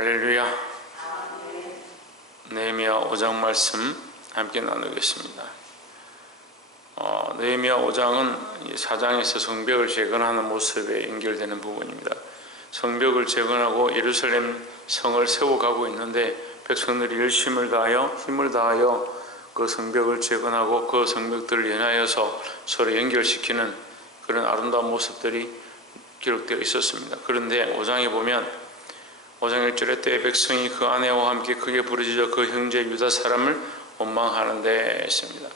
할렐루야. 느헤미야 5장 말씀 함께 나누겠습니다. 느헤미야 5장은 4장에서 성벽을 재건하는 모습에 연결되는 부분입니다. 성벽을 재건하고 예루살렘 성을 세워가고 있는데 백성들이 열심을 다하여 힘을 다하여 그 성벽을 재건하고 그 성벽들을 연하여서 서로 연결시키는 그런 아름다운 모습들이 기록되어 있었습니다. 그런데 5장에 보면 5장 1절에 때에 백성이 그 아내와 함께 크게 부르짖어 그 형제 유다 사람을 원망하는데 했습니다.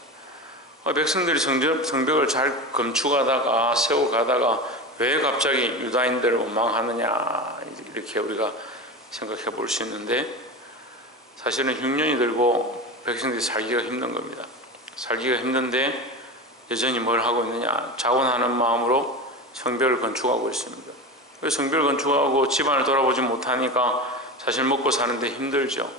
백성들이 성벽을 잘 건축하다가 세워가다가 왜 갑자기 유다인들을 원망하느냐 이렇게 우리가 생각해 볼 수 있는데, 사실은 흉년이 들고 백성들이 살기가 힘든 겁니다. 살기가 힘든데 여전히 뭘 하고 있느냐, 자원하는 마음으로 성벽을 건축하고 있습니다. 성벽을 건축하고 집안을 돌아보지 못하니까 사실 먹고 사는데 힘들죠.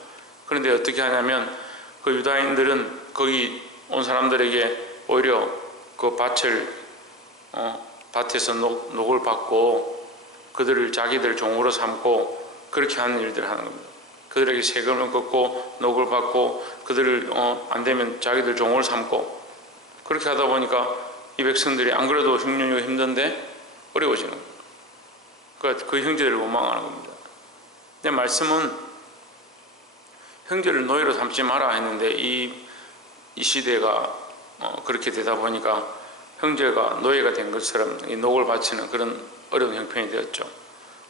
그런데 어떻게 하냐면 그 유다인들은 거기 온 사람들에게 오히려 그 밭에서 녹을 받고 그들을 자기들 종으로 삼고 그렇게 하는 일들을 하는 겁니다. 그들에게 세금을 걷고 녹을 받고 그들을 안 되면 자기들 종을 삼고 그렇게 하다 보니까 이 백성들이 안 그래도 흉년이고 힘든데 어려워지는 겁니다. 그 형제들을 원망하는 겁니다. 내 말씀은 형제를 노예로 삼지 마라 했는데 이 시대가 그렇게 되다 보니까 형제가 노예가 된 것처럼 이 녹을 바치는 그런 어려운 형편이 되었죠.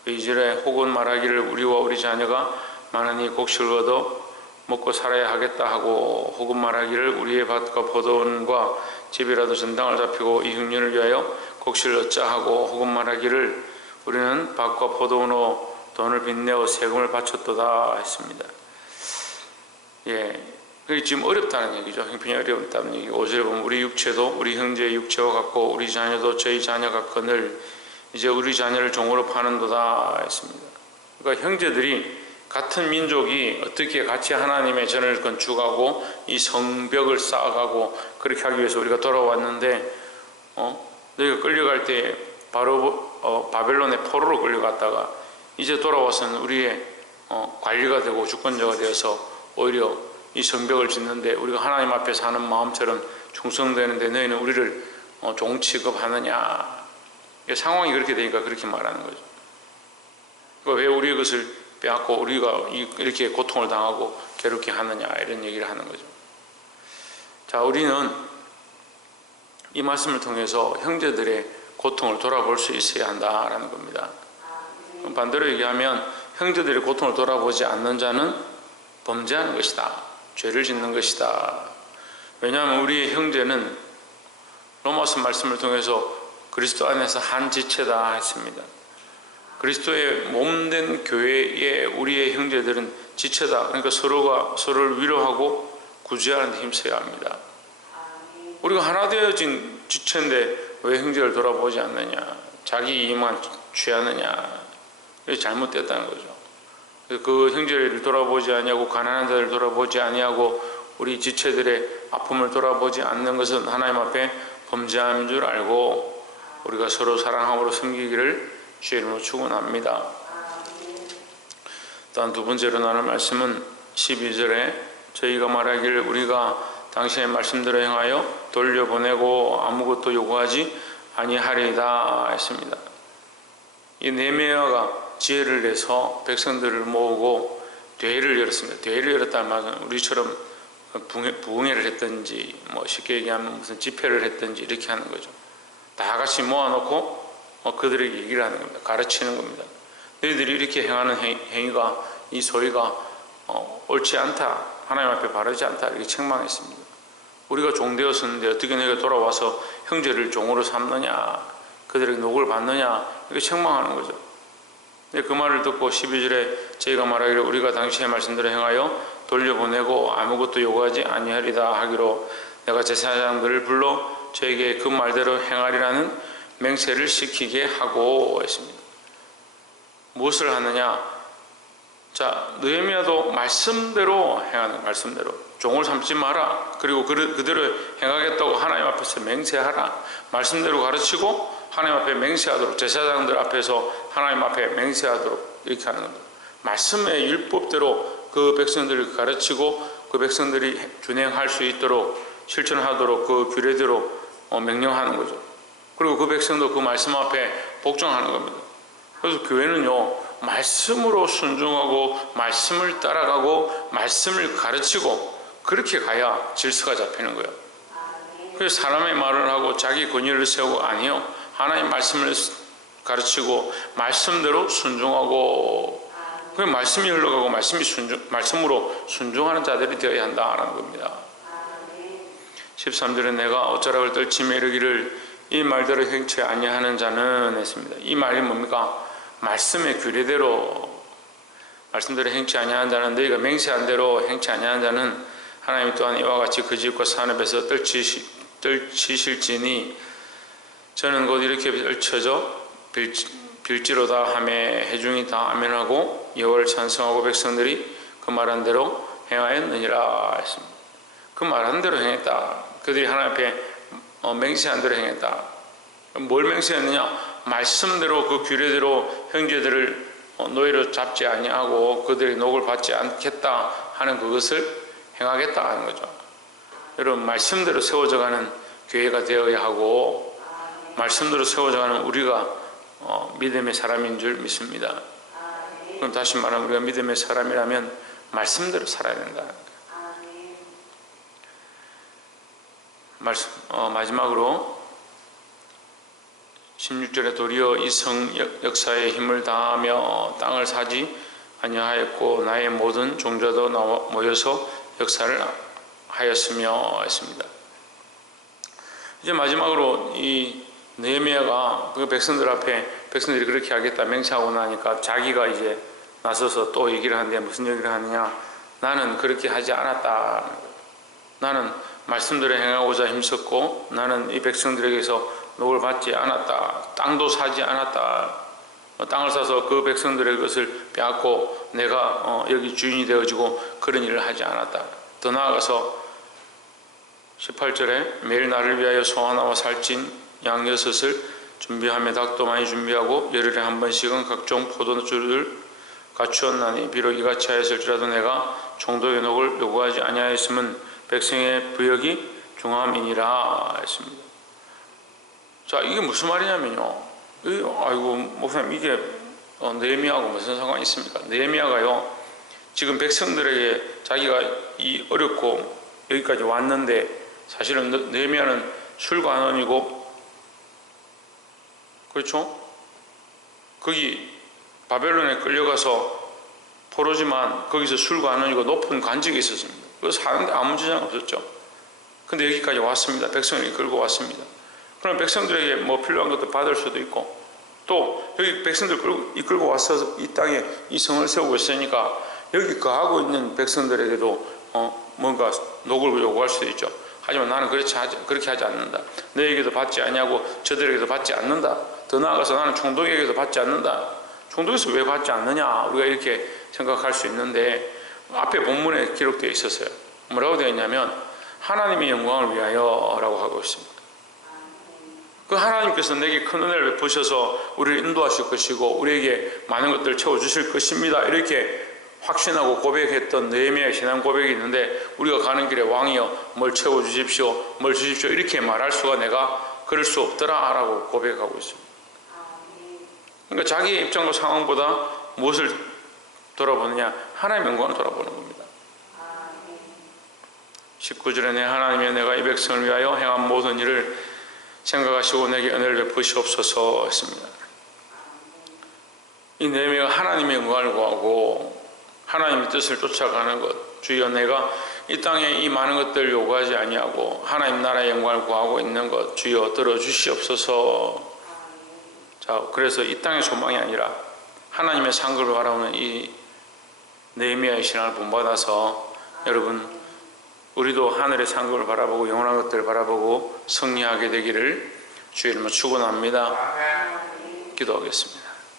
그 2절에 혹은 말하기를 우리와 우리 자녀가 많으니 곡식을 얻어 먹고 살아야 하겠다 하고, 혹은 말하기를 우리의 밭과 포도원과 집이라도 전당을 잡히고 이 흉년을 위하여 곡식을 얻자 하고, 혹은 말하기를 우리는 밭과 포도원으로 돈을 빚내어 세금을 바쳤도다 했습니다. 그게 지금 어렵다는 얘기죠. 형편이 어렵다는 얘기. 5절에 보면 우리 육체도 우리 형제의 육체와 같고 우리 자녀도 저희 자녀 같거늘 이제 우리 자녀를 종으로 파는도다 했습니다. 그러니까 형제들이 같은 민족이 어떻게 같이 하나님의 전을 건축하고 이 성벽을 쌓아가고 그렇게 하기 위해서 우리가 돌아왔는데 너희가 끌려갈 때 바로 바벨론의 포로로 끌려갔다가 이제 돌아와서는 우리의 관리가 되고 주권자가 되어서 오히려 이 성벽을 짓는데 우리가 하나님 앞에서 하는 마음처럼 충성되는데 너희는 우리를 종 취급하느냐. 상황이 그렇게 되니까 그렇게 말하는 거죠. 왜 우리의 것을 빼앗고 우리가 이렇게 고통을 당하고 괴롭게 하느냐 이런 얘기를 하는 거죠. 자, 우리는 이 말씀을 통해서 형제들의 고통을 돌아볼 수 있어야 한다라는 겁니다. 반대로 얘기하면 형제들의 고통을 돌아보지 않는 자는 범죄하는 것이다. 죄를 짓는 것이다. 왜냐하면 우리의 형제는 로마서 말씀을 통해서 그리스도 안에서 한 지체다 했습니다. 그리스도의 몸된 교회에 우리의 형제들은 지체다. 그러니까 서로가 서로를 위로하고 구제하는 데 힘써야 합니다. 우리가 하나 되어진 지체인데 왜 형제를 돌아보지 않느냐, 자기 이익만 취하느냐, 이게 잘못됐다는 거죠. 그 형제를 돌아보지 아니하고 가난한 자를 돌아보지 아니하고 우리 지체들의 아픔을 돌아보지 않는 것은 하나님 앞에 범죄함인 줄 알고 우리가 서로 사랑함으로 섬기기를 주의 이름으로 축원합니다. 또한 두 번째로 나눌 말씀은 12절에 저희가 말하기를 우리가 당신의 말씀대로 행하여 돌려보내고 아무것도 요구하지 아니하리이다 했습니다. 이 느헤미야가 지혜를 내서 백성들을 모으고 대회를 열었습니다. 대회를 열었다는 말은 우리처럼 부흥회를 했든지 쉽게 얘기하면 무슨 집회를 했든지 이렇게 하는 거죠. 다 같이 모아놓고 그들에게 얘기를 하는 겁니다. 가르치는 겁니다. 너희들이 이렇게 행하는 행위가 이 소리가 옳지 않다, 하나님 앞에 바르지 않다 이렇게 책망했습니다. 우리가 종 되었었는데 어떻게 너희가 돌아와서 형제를 종으로 삼느냐, 그들에게 녹을 받느냐 이렇게 책망하는 거죠. 그 말을 듣고 12절에 저희가 말하기를 우리가 당신의 말씀대로 행하여 돌려보내고 아무것도 요구하지 아니하리다 하기로 내가 제사장들을 불러 저에게 그 말대로 행하리라는 맹세를 시키게 하고 했습니다. 무엇을 하느냐? 자, 느헤미야도 말씀대로 행하는, 말씀대로 종을 삼지 마라. 그리고 그대로 행하겠다고 하나님 앞에서 맹세하라. 말씀대로 가르치고 하나님 앞에 맹세하도록, 제사장들 앞에서 하나님 앞에 맹세하도록 이렇게 하는 겁니다. 말씀의 율법대로 그 백성들을 가르치고 그 백성들이 준행할 수 있도록 실천하도록 그 규례대로 명령하는 거죠. 그리고 그 백성도 그 말씀 앞에 복종하는 겁니다. 그래서 교회는요, 말씀으로 순종하고 말씀을 따라가고 말씀을 가르치고 그렇게 가야 질서가 잡히는 거예요. 그래서 사람의 말을 하고 자기 권위를 세우고 아니요, 하나님 말씀을 가르치고 말씀대로 순종하고 그 말씀이 흘러가고 말씀으로 순종하는 자들이 되어야 한다는 겁니다. 13절에 내가 어쩌라고 떨치며 이르기를 이 말대로 행치 아니하는 자는 했습니다. 이 말이 뭡니까? 말씀의 규례대로 말씀대로 행치 아니하는 자는 너희가 맹세한 대로 행치 아니하는 자는 하나님 또한 이와 같이 그 집과 산업에서 떨치실지니 저는 곧 이렇게 떨쳐져 빌지로다 하며 회중이 다 아멘하고 여호와를 찬송하고 백성들이 그 말한 대로 행하였느니라 했습니다. 그 말한 대로 행했다. 그들이 하나님 앞에 맹세한 대로 행했다. 뭘 맹세했느냐? 말씀대로 그 규례대로 형제들을 노예로 잡지 아니하고 그들의 녹을 받지 않겠다 하는 그것을 행하겠다 하는 거죠. 여러분, 말씀대로 세워져가는 교회가 되어야 하고 말씀대로 세워져가는 우리가 믿음의 사람인 줄 믿습니다. 그럼 다시 말하면 우리가 믿음의 사람이라면 말씀대로 살아야 된다. 마지막으로 16절에 도리어 이 성 역사에 힘을 다하며 땅을 사지 아니하였고 나의 모든 종자도 모여서 역사를 하였으며 했습니다. 이제 마지막으로 이 느헤미야가 그 백성들 앞에 백성들이 그렇게 하겠다 맹세하고 나니까 자기가 이제 나서서 또 얘기를 하는데 무슨 얘기를 하느냐? 나는 그렇게 하지 않았다. 나는 말씀대로 행하고자 힘썼고 나는 이 백성들에게서 녹을 받지 않았다. 땅도 사지 않았다. 땅을 사서 그 백성들의 것을 빼앗고 내가 여기 주인이 되어지고 그런 일을 하지 않았다. 더 나아가서 18절에 매일 나를 위하여 소 하나와 살찐 양 6을 준비하며 닭도 많이 준비하고 열흘에 한 번씩은 각종 포도주를 갖추었나니 비록 이같이 하였을지라도 내가 종도의 녹을 요구하지 아니하였음은 백성의 부역이 중함이니라 했습니다. 자, 이게 무슨 말이냐면요. 아이고 목사님, 이게 느헤미야하고 무슨 상관이 있습니까? 느헤미야가요, 지금 백성들에게 자기가 이 어렵고 여기까지 왔는데 사실은 느헤미야는 술관원이고, 그렇죠? 거기 바벨론에 끌려가서 포로지만 거기서 술관원이고 높은 관직이 있었습니다. 그래서 사는데 아무 지장 없었죠. 근데 여기까지 왔습니다. 백성을 이끌고 왔습니다. 그럼 백성들에게 뭐 필요한 것도 받을 수도 있고, 또 여기 백성들 이끌고 와서 이 땅에 이 성을 세우고 있으니까 여기 거하고 있는 백성들에게도 뭔가 녹을 요구할 수도 있죠. 하지만 나는 그렇게 하지 않는다. 너에게도 받지 아니하고 저들에게도 받지 않는다. 더 나아가서 나는 총독에게도 받지 않는다. 총독에서 왜 받지 않느냐? 우리가 이렇게 생각할 수 있는데 앞에 본문에 기록되어 있었어요. 뭐라고 되어 있냐면 하나님의 영광을 위하여 라고 하고 있습니다. 그 하나님께서 내게 큰 은혜를 베푸셔서 우리를 인도하실 것이고 우리에게 많은 것들을 채워주실 것입니다. 이렇게 확신하고 고백했던 느헤미야의 신앙 고백이 있는데, 우리가 가는 길에 왕이여 뭘 채워주십시오, 뭘 주십시오 이렇게 말할 수가 내가 그럴 수 없더라 라고 고백하고 있습니다. 그러니까 자기의 입장과 상황보다 무엇을 돌아보느냐? 하나님의 영광을 돌아보는 겁니다. 19절에 내 하나님의 내가 이 백성을 위하여 행한 모든 일을 생각하시고 내게 은혜를 베푸시옵소서 했습니다. 이 느헤미야가 하나님의 영광을 구하고 하나님의 뜻을 쫓아가는 것, 주여 내가 이 땅에 이 많은 것들을 요구하지 아니하고 하나님 나라의 영광을 구하고 있는 것 주여 들어주시옵소서. 자, 그래서 이 땅의 소망이 아니라 하나님의 상급을 바라보는 이 느헤미야의 신앙을 본받아서 여러분, 우리도 하늘의 상급을 바라보고 영원한 것들을 바라보고 승리하게 되기를 주의 이름으로 축원합니다. 기도하겠습니다.